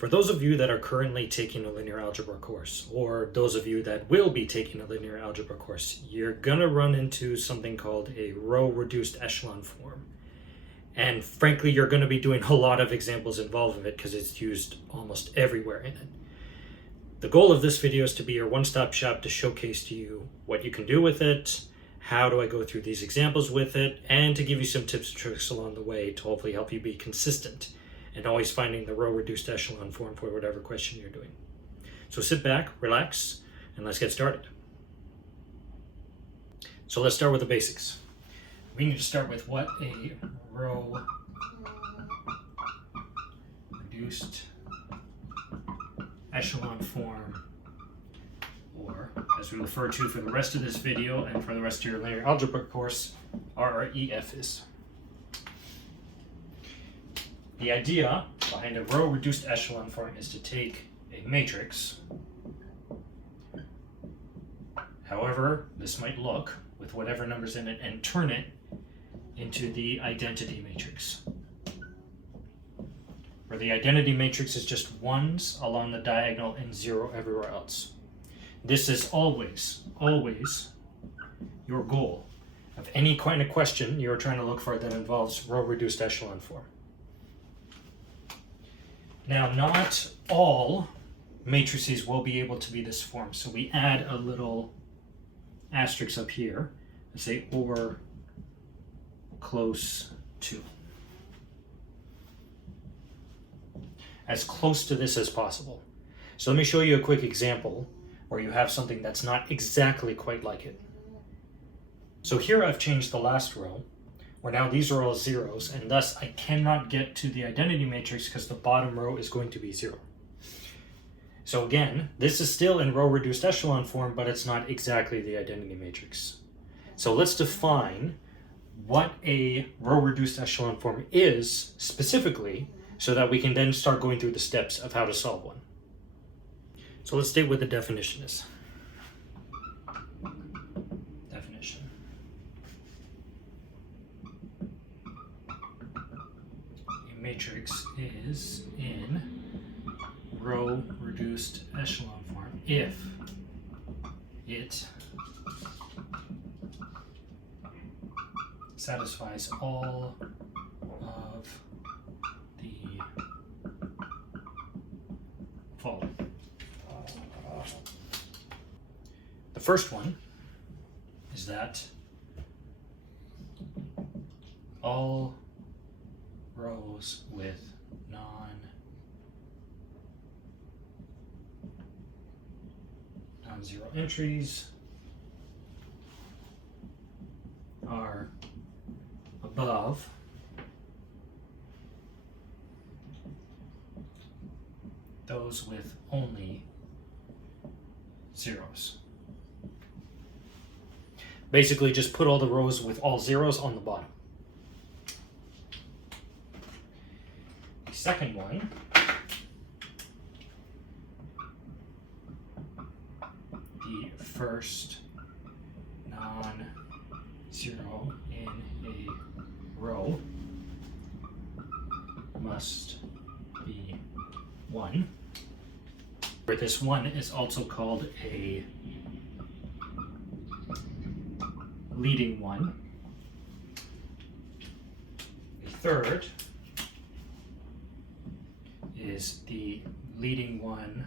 For those of you that are currently taking a linear algebra course, or those of you that will be taking a linear algebra course, you're gonna run into something called a row reduced echelon form. And frankly, you're gonna be doing a lot of examples involved in it because it's used almost everywhere in it. The goal of this video is to be your one-stop shop to showcase to you what you can do with it, how do I go through these examples with it, and to give you some tips and tricks along the way to hopefully help you be consistent and always finding the row reduced echelon form for whatever question you're doing. So sit back, relax, and let's get started. So let's start with the basics. We need to start with what a row reduced echelon form, or as we refer to for the rest of this video and for the rest of your linear algebra course, RREF is. The idea behind a row reduced echelon form is to take a matrix, however this might look, with whatever numbers in it, and turn it into the identity matrix, where the identity matrix is just ones along the diagonal and zero everywhere else. This is always your goal of any kind of question you're trying to look for that involves row reduced echelon form. Now, not all matrices will be able to be this form, so we add a little asterisk up here and say or close to. As close to this as possible. So let me show you a quick example where you have something that's not exactly quite like it. So here I've changed the last row, where now these are all zeros, and thus I cannot get to the identity matrix because the bottom row is going to be 0. So again, this is still in row reduced echelon form, but it's not exactly the identity matrix. So let's define what a row reduced echelon form is specifically, so that we can then start going through the steps of how to solve one. So let's state what the definition is. Definition. A matrix is in row reduced echelon form if it satisfies all of the following. The first one is that all rows with non-zero entries are above those with only zeros. Basically, just put all the rows with all zeros on the bottom. The second one the first non-zero in a row must be 1, where this 1 is also called a leading one. The third is the leading one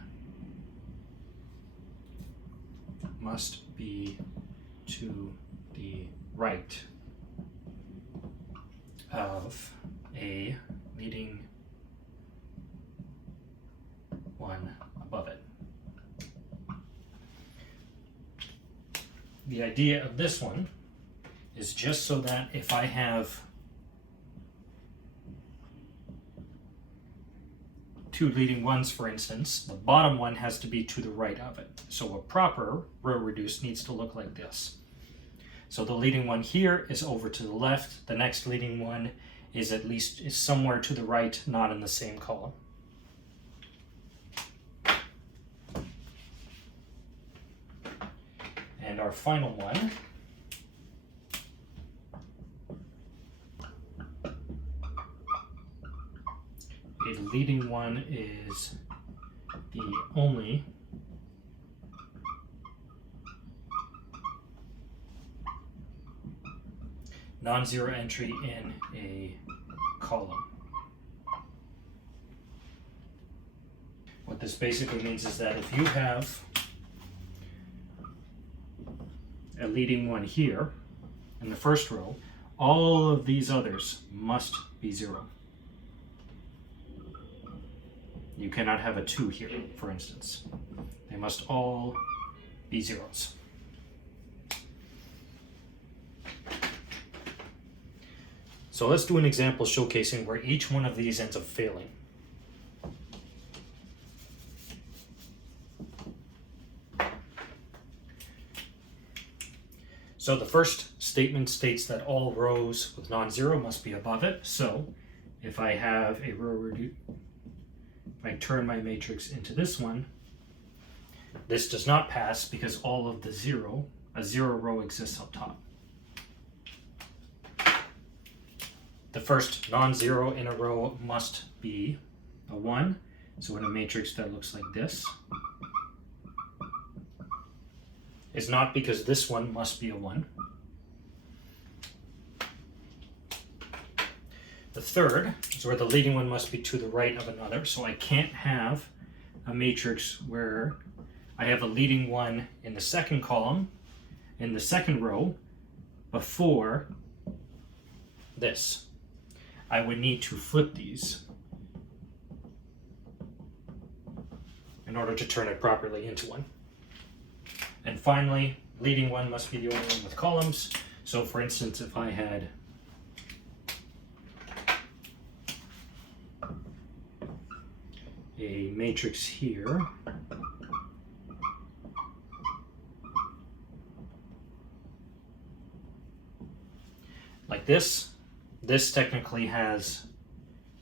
must be to the right of a leading one above it. The idea of this one is just so that if I have two leading ones, for instance, the bottom one has to be to the right of it. So a proper row reduced needs to look like this. So the leading one here is over to the left. The next leading one is somewhere to the right, not in the same column. And our final one a leading one is the only non-zero entry in a column. What this basically means is that if you have a leading one here in the first row, all of these others must be 0. You cannot have a 2 here, for instance. They must all be 0s. So let's do an example showcasing where each one of these ends up failing. So the first statement states that all rows with non-zero must be above it. So if I have a row reduced, if I turn my matrix into this one, this does not pass because all of the a 0 row exists up top. The first non-zero in a row must be a 1. So in a matrix that looks like this, is not because this one must be a 1. The third is where the leading one must be to the right of another. So I can't have a matrix where I have a leading one in the second column, in the second row, before this. I would need to flip these in order to turn it properly into one. And finally, leading one must be the only one with columns. So for instance, if I had a matrix here, like this technically has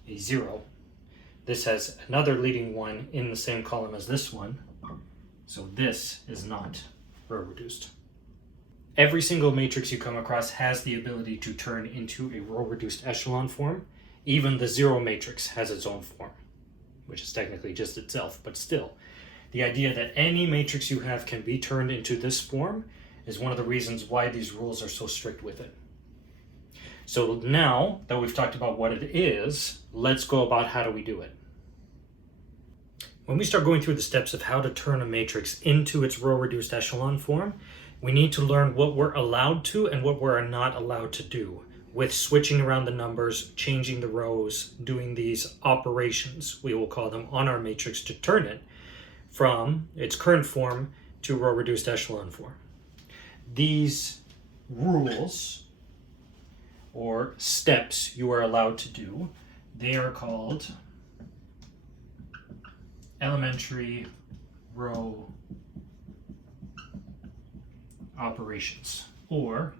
a 0. This has another leading one in the same column as this one. So this is not row reduced. Every single matrix you come across has the ability to turn into a row reduced echelon form. Even the 0 matrix has its own form, which is technically just itself, but still. The idea that any matrix you have can be turned into this form is one of the reasons why these rules are so strict with it. So now that we've talked about what it is, let's go about how do we do it. When we start going through the steps of how to turn a matrix into its row reduced echelon form, we need to learn what we're allowed to and what we're not allowed to do with switching around the numbers, changing the rows, doing these operations, we will call them, on our matrix to turn it from its current form to row reduced echelon form. These rules or steps you are allowed to do, they are called elementary row operations, or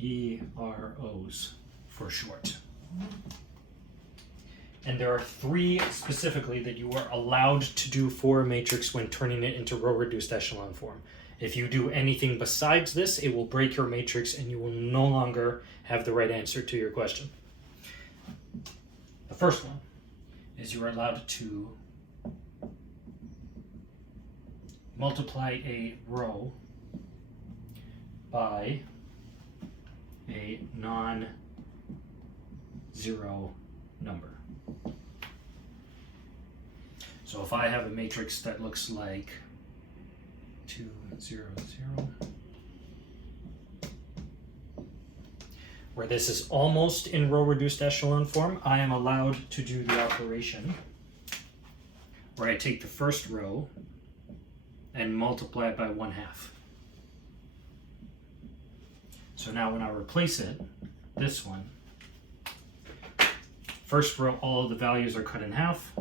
EROs for short. And there are 3 specifically that you are allowed to do for a matrix when turning it into row reduced echelon form. If you do anything besides this, it will break your matrix and you will no longer have the right answer to your question. The first one is you are allowed to multiply a row by a non-zero number. So if I have a matrix that looks like 2, 0, 0, where this is almost in row reduced echelon form, I am allowed to do the operation where I take the first row and multiply it by 1/2. So now when I replace it, this one, first row, all of the values are cut in half.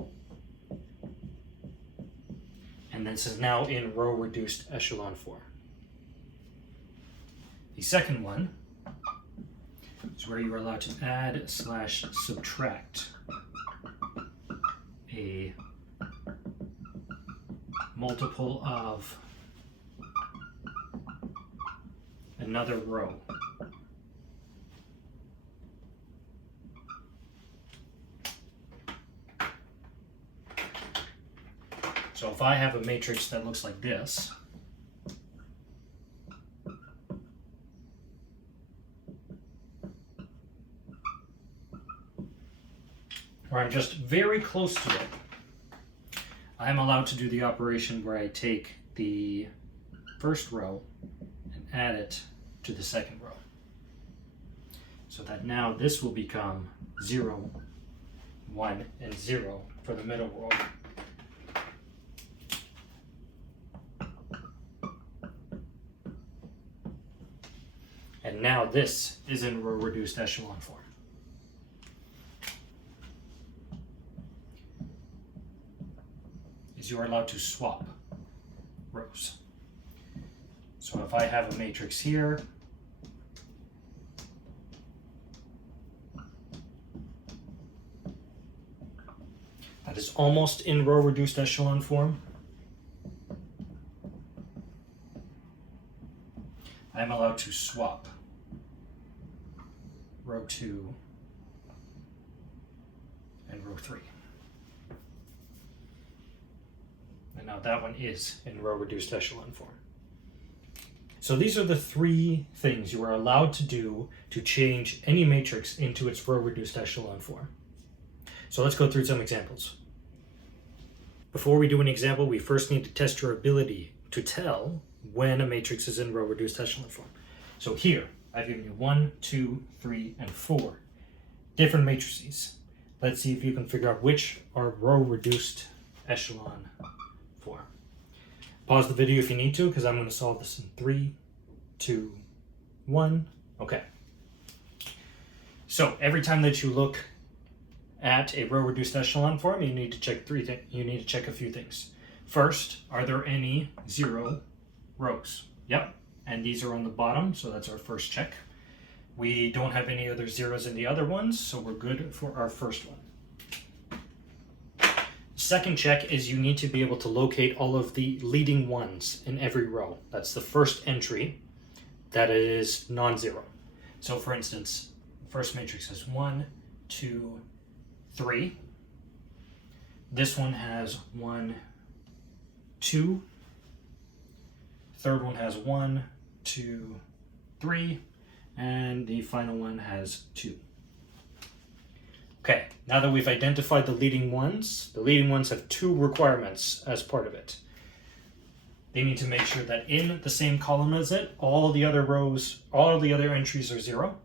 And this is now in row reduced echelon form. The second one is where you are allowed to add/subtract a multiple of another row. So if I have a matrix that looks like this, where I'm just very close to it, I'm allowed to do the operation where I take the first row and add it to the second row. So that now this will become 0, 1, and 0 for the middle row. And now this is in row reduced echelon form. Is you are allowed to swap rows. So if I have a matrix here, that is almost in row reduced echelon form, I'm allowed to swap row 2 and row 3. And now that one is in row reduced echelon form. So these are the 3 things you are allowed to do to change any matrix into its row reduced echelon form. So let's go through some examples. Before we do an example, we first need to test your ability to tell when a matrix is in row reduced echelon form. So here, I've given you 1, 2, 3, and 4 different matrices. Let's see if you can figure out which are row reduced echelon form. Pause the video if you need to, because I'm going to solve this in 3, 2, 1. Okay. So every time that you look at a row reduced echelon form, you need to check a few things. First, are there any 0 rows? Yep. And these are on the bottom, so that's our first check. We don't have any other zeros in the other ones, so we're good for our first one. Second check is you need to be able to locate all of the leading ones in every row. That's the first entry that is non-zero. So for instance, first matrix has 1, 2, 3. This one has 1, 2. Third one has 1, 2, 3. And the final one has 2. Okay, now that we've identified the leading ones have 2 requirements as part of it. They need to make sure that in the same column as it, all the other entries are 0.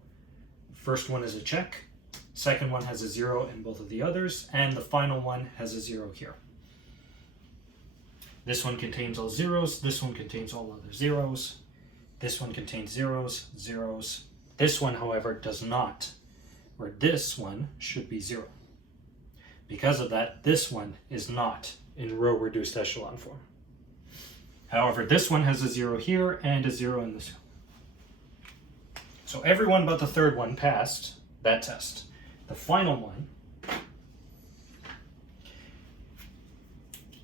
First one is a check. Second one has a 0 in both of the others, and the final one has a 0 here. This one contains all zeros, this one contains all other zeros, this one contains zeros, zeros. This one, however, does not, where this one should be 0. Because of that, this one is not in row reduced echelon form. However, this one has a 0 here and a 0 in this one. So everyone but the third one passed that test. The final one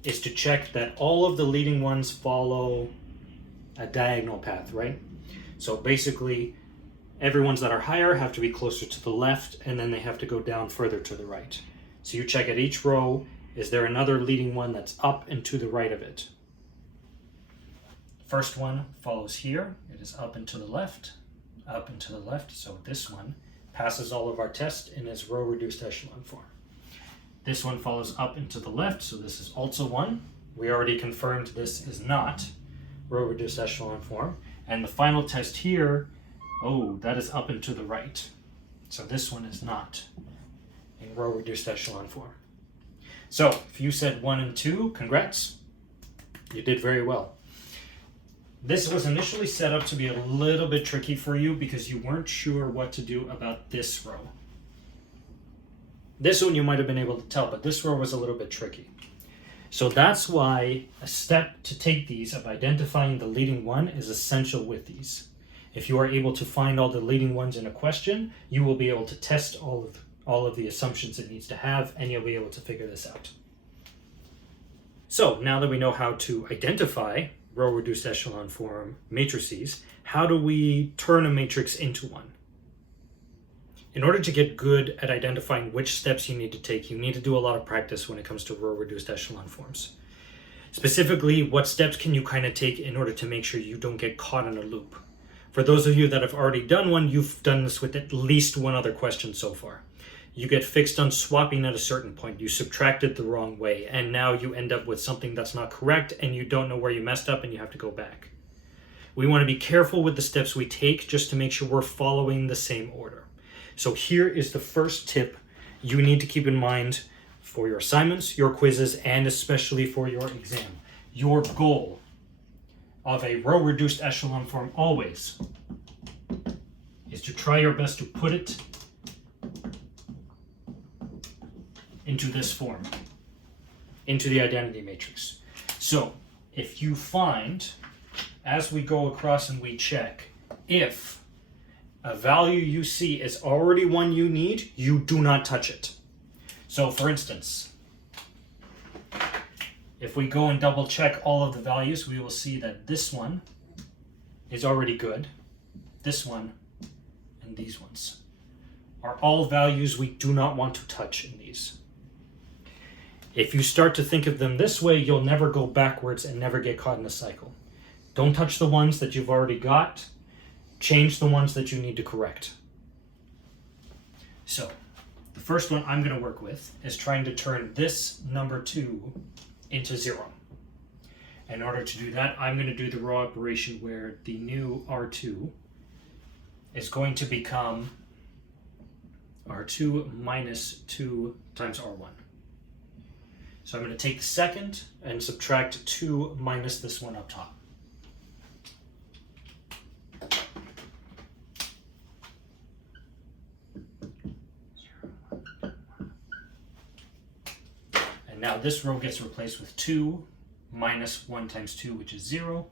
is to check that all of the leading ones follow a diagonal path, right? So basically, every ones that are higher have to be closer to the left, and then they have to go down further to the right. So you check at each row, is there another leading one that's up and to the right of it? First one follows here. It is up and to the left, up and to the left. So this one passes all of our tests in its row reduced echelon form. This one follows up and to the left, so this is also 1. We already confirmed this is not row reduced echelon form. And the final test here, oh, that is up and to the right. So this one is not in row reduced echelon form. So if you said 1 and 2, congrats. You did very well. This was initially set up to be a little bit tricky for you because you weren't sure what to do about this row. This one you might have been able to tell, but this row was a little bit tricky. So that's why a step to take these of identifying the leading one is essential with these. If you are able to find all the leading ones in a question, you will be able to test all of the assumptions it needs to have, and you'll be able to figure this out. So now that we know how to identify row reduced echelon form matrices, how do we turn a matrix into one? In order to get good at identifying which steps you need to take, you need to do a lot of practice when it comes to row reduced echelon forms. Specifically, what steps can you kind of take in order to make sure you don't get caught in a loop? For those of you that have already done one, you've done this with at least one other question so far. You get fixed on swapping at a certain point, you subtract it the wrong way, and now you end up with something that's not correct and you don't know where you messed up and you have to go back. We want to be careful with the steps we take just to make sure we're following the same order. So here is the first tip you need to keep in mind for your assignments, your quizzes, and especially for your exam. Your goal of a row reduced echelon form always is to try your best to put it into this form, into the identity matrix. So if you find, as we go across and we check, if a value you see is already one you need, you do not touch it. So for instance, if we go and double check all of the values, we will see that this one is already good. This one and these ones are all values we do not want to touch in these. If you start to think of them this way, you'll never go backwards and never get caught in a cycle. Don't touch the ones that you've already got. Change the ones that you need to correct. So, the first one I'm going to work with is trying to turn this number 2 into 0. In order to do that, I'm going to do the row operation where the new R2 is going to become R2 minus 2 times R1. So I'm going to take the second and subtract 2 minus this one up top. Now this row gets replaced with 2 minus 1 times 2, which is 0,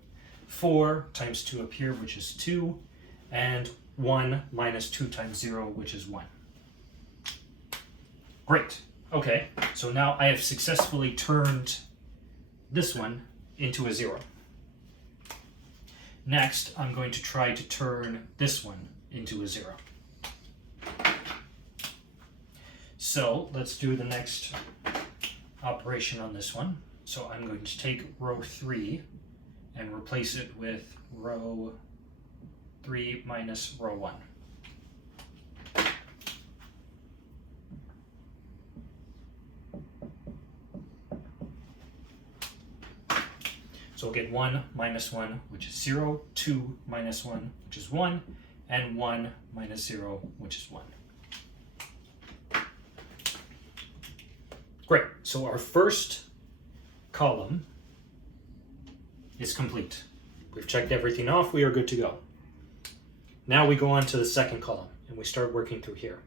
4 times 2 up here, which is 2, and 1 minus 2 times 0, which is 1. Great. Okay, so now I have successfully turned this one into a 0. Next, I'm going to try to turn this one into a 0. So let's do the next operation on this one. So I'm going to take row 3 and replace it with row 3 minus row 1. So we'll get 1 minus 1, which is 0, 2 minus 1, which is 1, and 1 minus 0, which is 1. Great, so our first column is complete. We've checked everything off, we are good to go. Now we go on to the second column and we start working through here.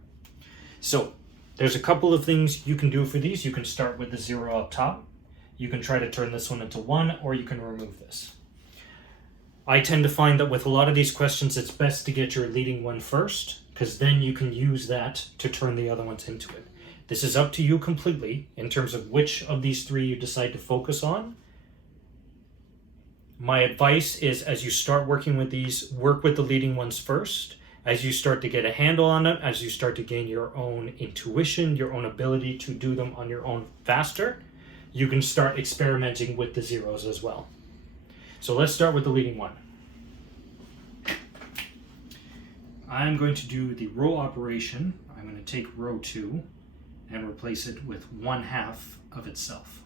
So there's a couple of things you can do for these. You can start with the 0 up top. You can try to turn this one into 1, or you can remove this. I tend to find that with a lot of these questions, it's best to get your leading one first, because then you can use that to turn the other ones into it. This is up to you completely in terms of which of these 3 you decide to focus on. My advice is, as you start working with these, work with the leading ones first. As you start to get a handle on it, as you start to gain your own intuition, your own ability to do them on your own faster, you can start experimenting with the zeros as well. So let's start with the leading one. I'm going to do the row operation. I'm going to take row 2 and replace it with 1/2 of itself.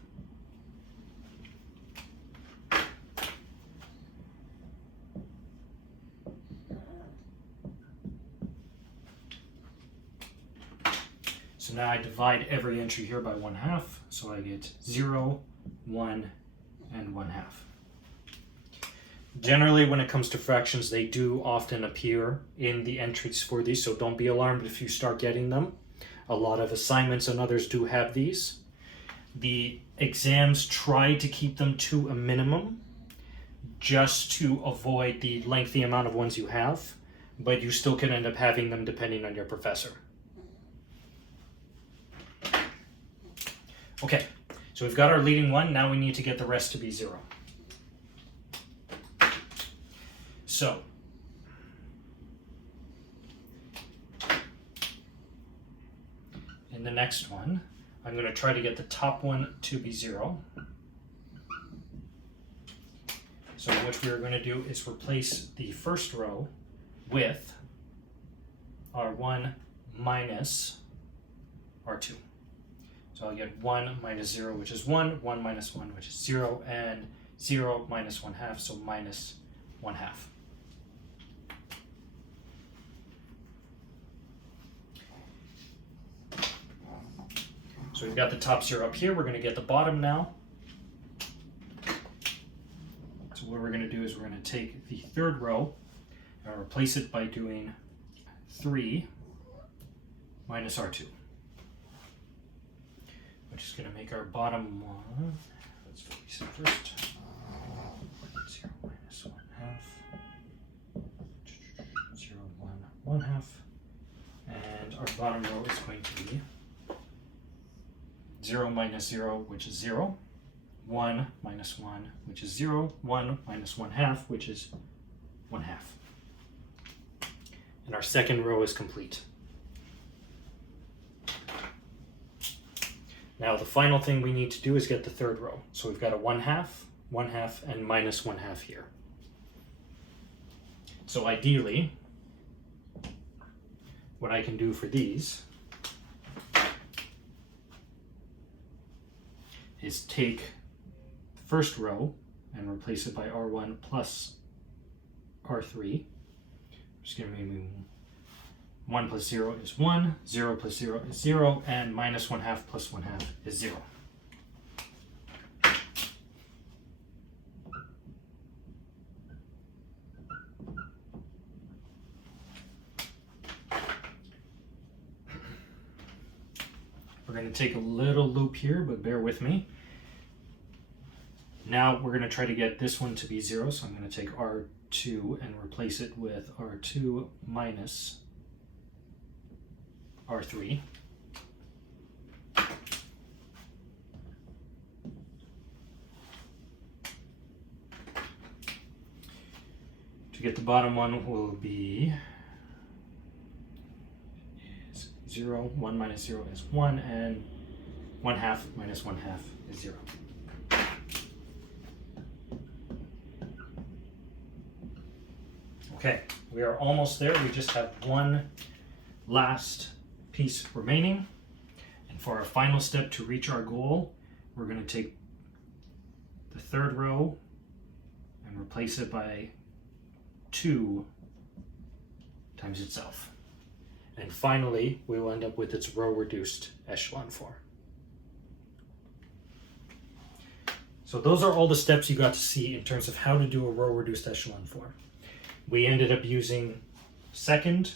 So now I divide every entry here by 1/2, so I get 0, 1, and 1/2. Generally, when it comes to fractions, they do often appear in the entries for these, so don't be alarmed if you start getting them. A lot of assignments and others do have these. The exams try to keep them to a minimum just to avoid the lengthy amount of ones you have, but you still can end up having them depending on your professor. Okay, so we've got our leading one. Now we need to get the rest to be 0. So, in the next one, I'm going to try to get the top one to be 0. So what we're going to do is replace the first row with R1 minus R2. So I'll get 1 minus 0, which is 1, 1 minus 1, which is 0, and 0 minus 1/2, so minus 1/2. So we've got the top 0 up here. We're going to get the bottom now. So what we're going to do is we're going to take the third row and replace it by doing 3 minus R2. Which is going to make our bottom one. Let's focus it first. 0 minus 1/2. 0, 1, 1/2. And our bottom row is going to be 0 minus 0, which is 0. 1 minus 1, which is 0. 1 minus 1/2, which is 1/2. And our second row is complete. Now the final thing we need to do is get the third row. So we've got a 1/2, 1/2, and minus 1/2 here. So ideally, what I can do for these is take the first row and replace it by R1 plus R3. I'm just going to maybe 1 plus 0 is 1, 0 plus 0 is 0, and minus 1/2 plus 1/2 is 0. We're going to take a little loop here, but bear with me. Now we're going to try to get this one to be 0, so I'm going to take R2 and replace it with R2 minus R3. To get the bottom one will be 0, 1 minus 0 is 1, and 1/2 minus 1/2 is 0. Okay, we are almost there. We just have one last piece remaining. And for our final step to reach our goal, we're going to take the third row and replace it by 2 times itself. And finally, we will end up with its row reduced echelon form. So those are all the steps you got to see in terms of how to do a row reduced echelon form. We ended up using second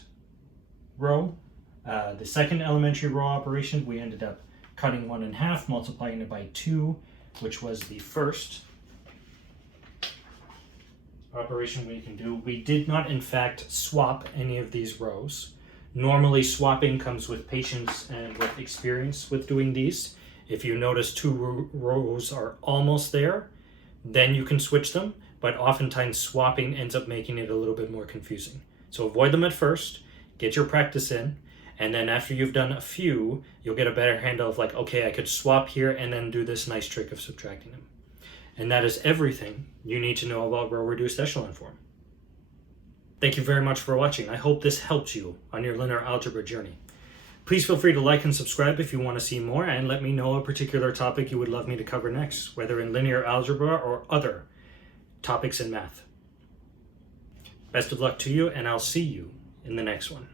row, the second elementary row operation. We ended up cutting 1 in half, multiplying it by 2, which was the first operation we can do. We did not, in fact, swap any of these rows. Normally, swapping comes with patience and with experience with doing these. If you notice 2 rows are almost there, then you can switch them. But oftentimes swapping ends up making it a little bit more confusing. So avoid them at first, get your practice in, and then after you've done a few, you'll get a better handle of like, okay, I could swap here and then do this nice trick of subtracting them. And that is everything you need to know about row reduced echelon form. Thank you very much for watching. I hope this helps you on your linear algebra journey. Please feel free to like and subscribe if you want to see more, and let me know a particular topic you would love me to cover next, whether in linear algebra or other topics in math. Best of luck to you, and I'll see you in the next one.